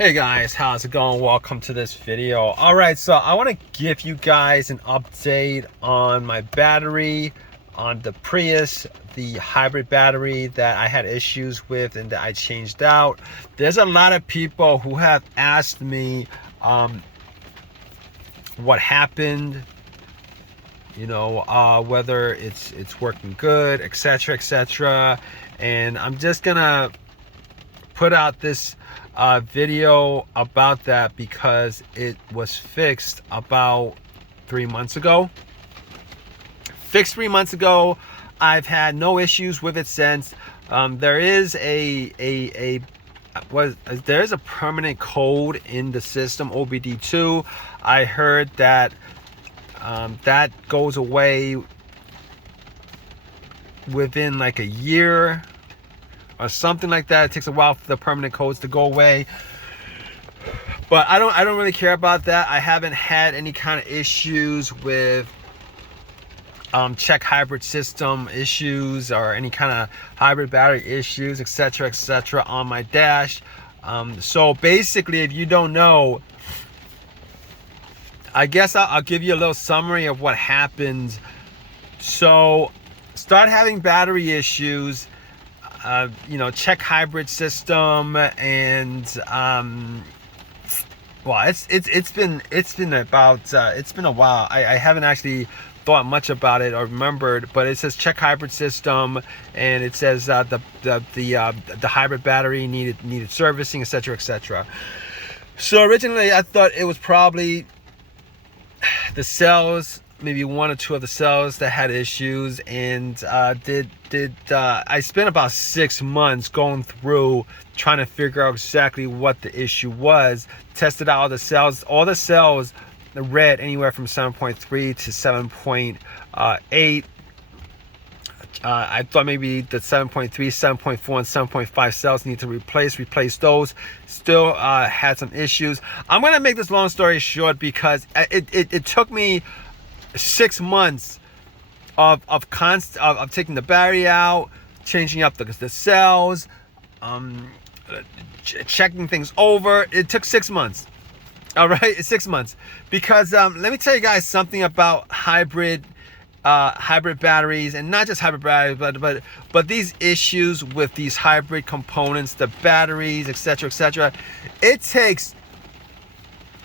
Hey guys, how's it going? Welcome to this video. All right, so I want to give you guys an update on my battery, on the Prius, the hybrid battery that I had issues with and that I changed out. There's a lot of people who have asked me what happened, whether it's working good, etc., etc. And I'm just gonna put out this video about that because it was fixed about 3 months ago. I've had no issues with it since. There's a permanent code in the system, OBD2. I heard that that goes away within like a year or something like that. It takes a while for the permanent codes to go away, but I don't really care about that. I haven't had any kind of issues with check hybrid system issues or any kind of hybrid battery issues, etc., on my dash. So basically, if you don't know, I guess I'll give you a little summary of what happened. So start having battery issues, check hybrid system, and well, it's been a while. I haven't actually thought much about it or remembered, but it says check hybrid system, and it says the hybrid battery needed servicing, etc. So originally I thought it was probably the cells, maybe one or two of the cells that had issues, and I spent about 6 months going through trying to figure out exactly what the issue was. Tested out all the cells read anywhere from 7.3 to 7.8. I thought maybe the 7.3, 7.4, and 7.5 cells need to replace those. Still had some issues. I'm gonna make this long story short because it took me 6 months of taking the battery out, changing up the cells, checking things over. It took 6 months. All right, it's 6 months because let me tell you guys something about hybrid batteries, and not just hybrid batteries, but these issues with these hybrid components, the batteries, etc. It takes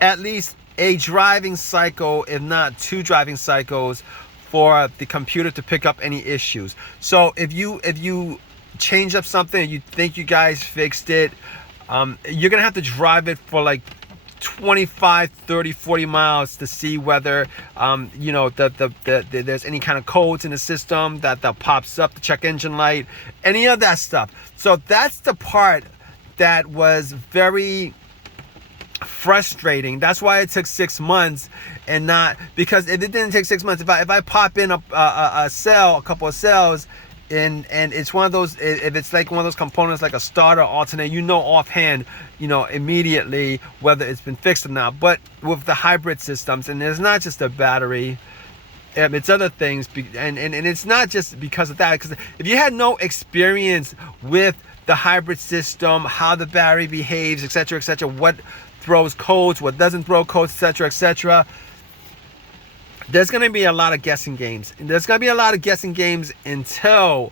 at least a driving cycle, if not 2 driving cycles, for the computer to pick up any issues. So if you change up something and you think you guys fixed it, you're gonna have to drive it for like 25, 30, 40 miles to see whether there's any kind of codes in the system that pops up, the check engine light, any of that stuff. So that's the part that was very frustrating. That's why it took 6 months, and not because if it didn't take 6 months, if I pop in a couple of cells, and it's one of those, if it's like one of those components like a starter alternator, offhand, immediately whether it's been fixed or not. But with the hybrid systems, and it's not just the battery, it's other things, and it's not just because of that, because if you had no experience with the hybrid system, how the battery behaves, etc., what throws codes, what doesn't throw codes, etc., there's going to be a lot of guessing games. There's going to be a lot of guessing games until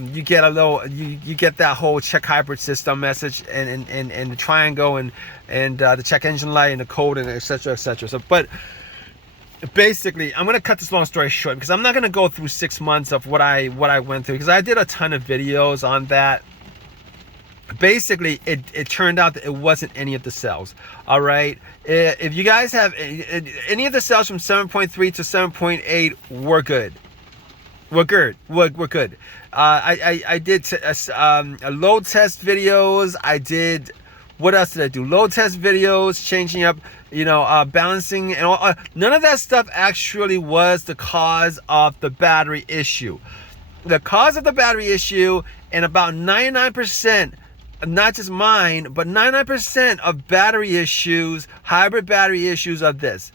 you get you get that whole check hybrid system message, and the triangle, and the check engine light, and the code, and etc. So, but basically, I'm going to cut this long story short because I'm not going to go through 6 months of what I went through, because I did a ton of videos on that. Basically, it turned out that it wasn't any of the cells. All right, if you guys have any of the cells from 7.3 to 7.8, we're good. We're good. I did load test videos. I did, what else did I do? Load test videos, changing up, balancing, and all. None of that stuff actually was the cause of the battery issue. The cause of the battery issue, and about 99%, not just mine, but 99% of battery issues, hybrid battery issues, are this: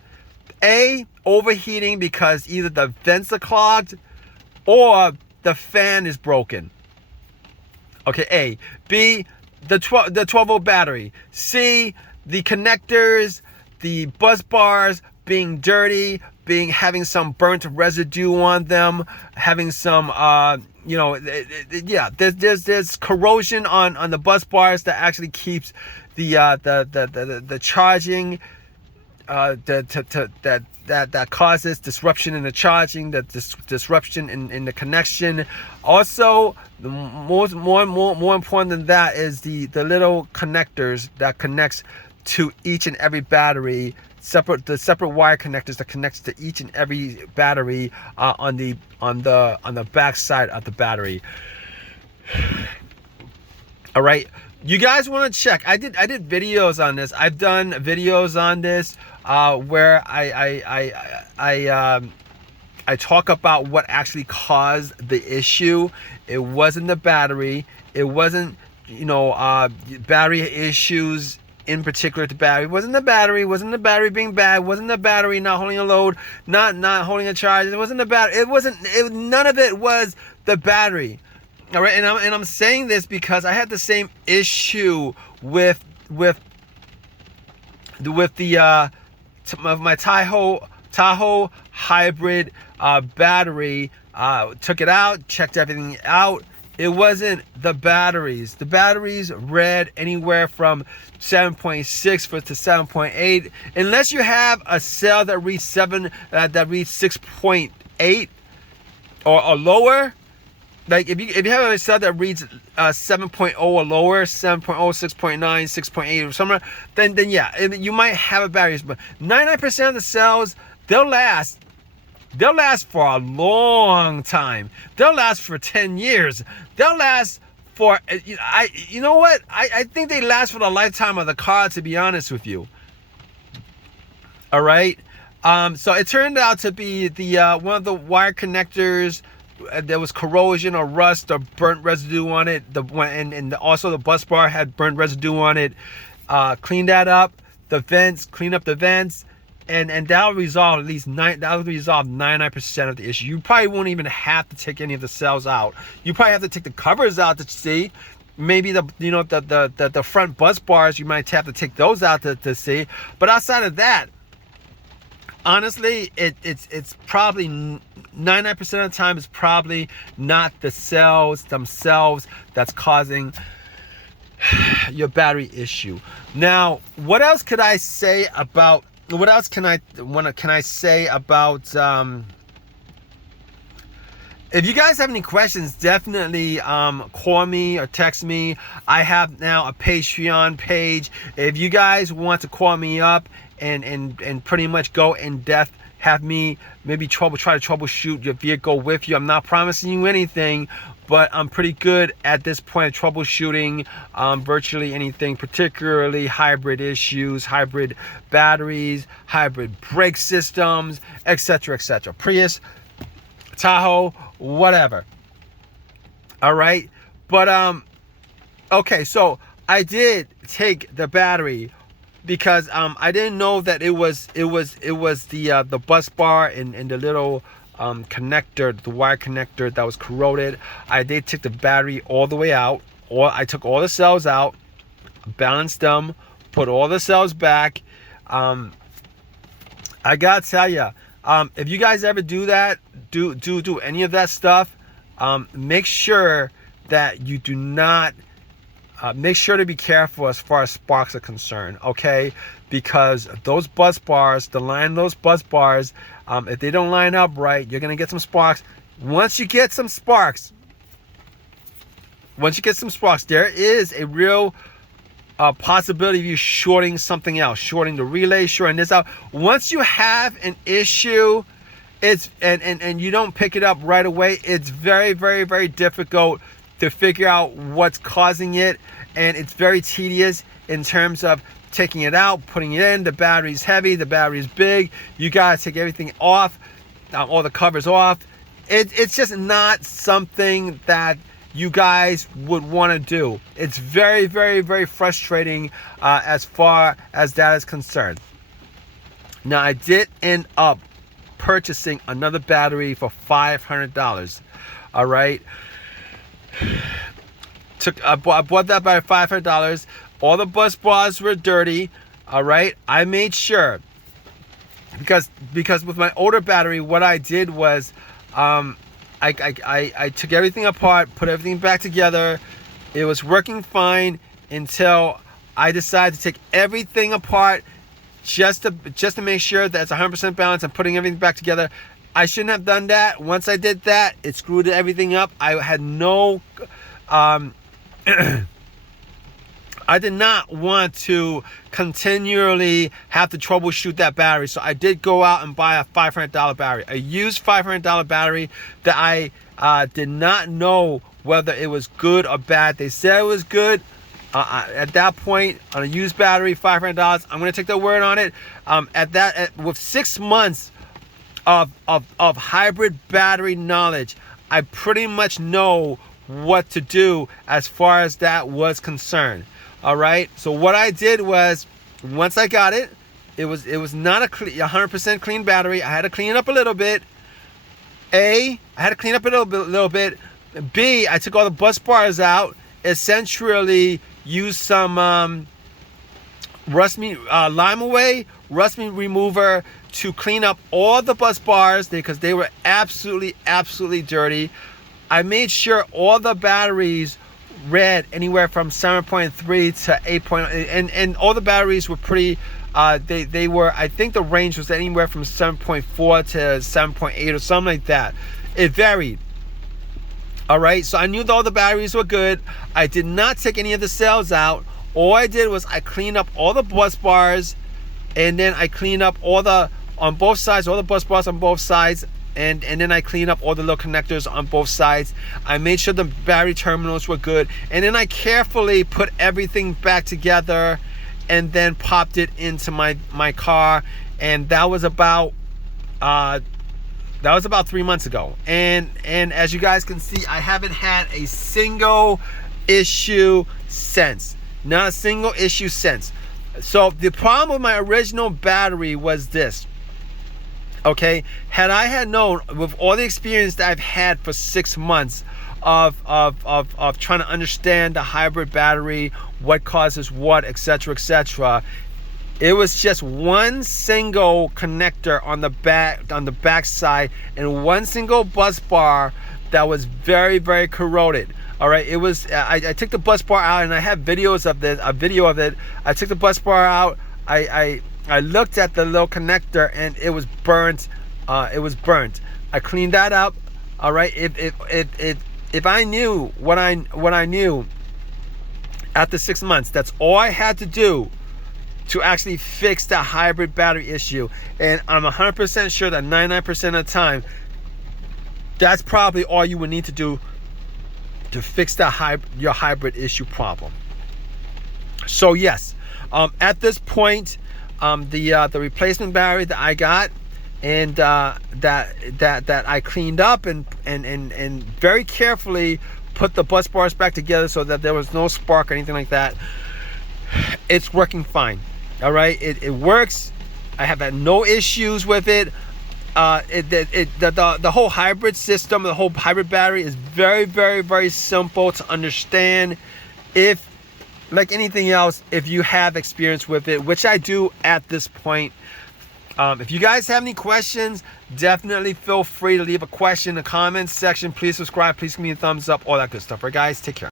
A, overheating because either the vents are clogged or the fan is broken. Okay, A. B, the 12 volt battery. C, the connectors, the bus bars being dirty, having some burnt residue on them, having some there's corrosion on the bus bars that actually keeps the charging that causes disruption in the charging, disruption in the connection. Also, the more important than that is the little connectors that connects to each and every battery, the separate wire connectors that connects to each and every battery on the back side of the battery. All right, you guys want to check? I did videos on this. I've done videos on this where I talk about what actually caused the issue. It wasn't the battery. It wasn't battery issues in particular. The battery wasn't the battery. Wasn't the battery being bad. Wasn't the battery not holding a load. Not holding a charge. It wasn't the battery. None of it was the battery. All right, and I'm saying this because I had the same issue with my Tahoe hybrid battery. Took it out, checked everything out. It wasn't the batteries. The batteries read anywhere from 7.6 to 7.8, unless you have a cell that reads 6.8 or lower. Like if you have a cell that reads 7.0 or lower, 7.0, 6.9, 6.8 or somewhere, then yeah, you might have a battery. But 99% of the cells, they'll last for a long time. They'll last for 10 years. They'll last for I think they last for the lifetime of the car, to be honest with you. All right. So it turned out to be the one of the wire connectors. There was corrosion or rust or burnt residue on it. And also the bus bar had burnt residue on it. Clean that up. Clean up the vents, and that'll resolve 99% of the issue. You probably won't even have to take any of the cells out. You probably have to take the covers out to see. Maybe the front bus bars, you might have to take those out to see. But outside of that, honestly, it's probably 99% of the time it's probably not the cells themselves that's causing your battery issue. Now, what else can I say about? If you guys have any questions, definitely call me or text me. I have now a Patreon page. If you guys want to call me up and pretty much go in depth, have me maybe try to troubleshoot your vehicle with you. I'm not promising you anything, but I'm pretty good at this point at troubleshooting virtually anything, particularly hybrid issues, hybrid batteries, hybrid brake systems, etc., etc. Prius, Tahoe, whatever. All right, but okay, so I did take the battery because I didn't know that it was the bus bar and the little connector, the wire connector that was corroded. I did take the battery all the way out, or I took all the cells out, balanced them, put all the cells back. I gotta tell you, if you guys ever do that, do any of that stuff, make sure that you do not. Make sure to be careful as far as sparks are concerned, okay? Because those bus bars, those bus bars, if they don't line up right, you're gonna get some sparks. Once you get some sparks, there is a real possibility of you shorting something else, shorting the relay, shorting this out. Once you have an issue, and you don't pick it up right away, it's very, very, very difficult to figure out what's causing it, and it's very tedious in terms of taking it out, putting it in. The battery's heavy, the battery's big. You gotta take everything off, all the covers off. It's just not something that you guys would want to do. It's very, very, very frustrating as far as that is concerned. Now, I did end up purchasing another battery for $500. All right. I bought that by $500. All the bus bars were dirty. All right, I made sure, because with my older battery, what I did was, I took everything apart, put everything back together. It was working fine until I decided to take everything apart just to make sure that it's 100% balanced and putting everything back together. I shouldn't have done that. Once I did that, it screwed everything up. I had no I did not want to continually have to troubleshoot that battery. So I did go out and buy a $500 battery. A used $500 battery that I did not know whether it was good or bad. They said it was good. At that point, on a used battery, $500, I'm going to take their word on it. With 6 months of hybrid battery knowledge, I pretty much know what to do as far as that was concerned. All right. So what I did was, once I got it, it was not a 100% clean battery. I had to clean it up a little bit. I had to clean up a little bit. B, I took all the bus bars out. Essentially, used some lime away, rust remover to clean up all the bus bars because they were absolutely dirty. I made sure all the batteries read anywhere from 7.3 to 8.0, and all the batteries were pretty. They were. I think the range was anywhere from 7.4 to 7.8 or something like that. It varied. All right, so I knew that all the batteries were good. I did not take any of the cells out. All I did was I cleaned up all the bus bars, and then I cleaned up all the bus bars on both sides, and then I cleaned up all the little connectors on both sides. I made sure the battery terminals were good, and then I carefully put everything back together, and then popped it into my car, and that was about 3 months ago. And as you guys can see, I haven't had a single issue since. Not a single issue since. So the problem with my original battery was this. Okay, had I had known, with all the experience that I've had for 6 months of trying to understand the hybrid battery, what causes what, etc., it was just one single connector on the back side, and one single bus bar that was very corroded. All right, it was. I took the bus bar out, and I have videos of this. A video of it. I took the bus bar out. I looked at the little connector, and it was burnt. It was burnt. I cleaned that up. All right. If I knew what I knew after 6 months, that's all I had to do to actually fix the hybrid battery issue. And I'm 100% sure that 99% of the time, that's probably all you would need to do to fix your hybrid issue problem. So yes, at this point, the replacement battery that I got, and that I cleaned up and very carefully put the bus bars back together so that there was no spark or anything like that, it's working fine. All right, it works. I have had no issues with it. The whole hybrid system, the whole hybrid battery is very simple to understand. If, like anything else, if you have experience with it, which I do at this point. If you guys have any questions, definitely feel free to leave a question in the comments section. Please subscribe. Please give me a thumbs up. All that good stuff. All right, guys, take care.